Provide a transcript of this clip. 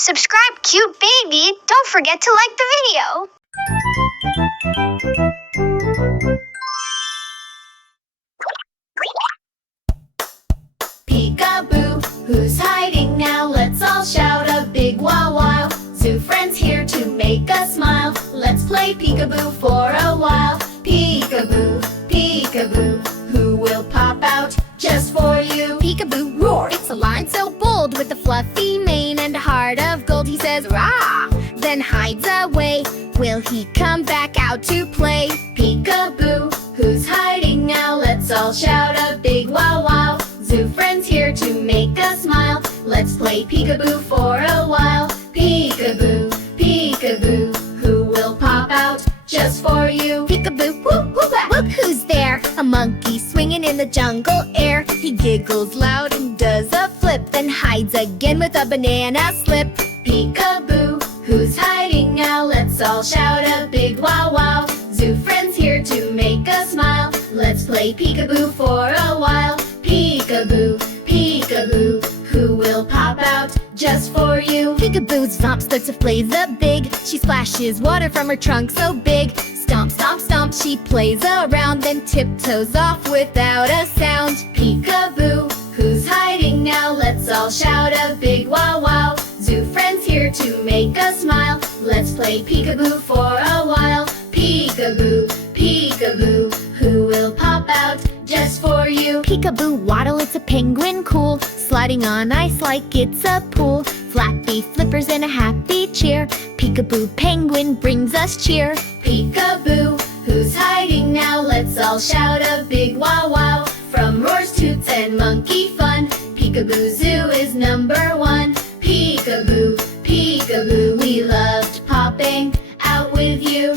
Subscribe, cute baby. Don't forget to like the video. Peekaboo, who's hiding now? Let's all shout a big wow wow. Zoo friends here to make us smile. Let's play peekaboo for a while. Peekaboo, peekaboo, who will pop out just for you? Peekaboo roar, it's a lion so bold, with a fluffy mane and a heart of gold. He says rah, then hides away. Will he come back out to play? Peekaboo, who's hiding now? Let's all shout a big wow wow. Zoo friends here to make us smile. Let's play peekaboo for a while. Peekaboo, peekaboo, who will pop out just for you? Peekaboo, whoop, whoop, whoop, who's there? A monkey swinging in the jungle air. He giggles loud and does a flip, then hides again with a banana slip. Peekaboo, who's hiding now? Let's all shout a big wow wow. Zoo friends here to make us smile. Let's play peekaboo for a while. Peekaboo, peekaboo, who will pop out just for you? Peekaboo's vomp starts to play the big. She splashes water from her trunk so big. Stomp, stomp, stomp, she plays around, then tiptoes off without a sound. Peekaboo, who's hiding now? Let's all shout a big wow wow. Zoo friends here to make us smile. Let's play peekaboo for a while. Peekaboo, peekaboo, who will pop out just for you? Peekaboo waddle, it's a penguin cool, sliding on ice like it's a pool. Flappy flippers and a happy cheer. Peekaboo penguin brings us cheer. Peekaboo, who's hiding now? Let's all shout a big wow wow. From roars, toots, and monkey fun, Peekaboo Zoo is #1. Peekaboo, peekaboo, we loved popping out with you.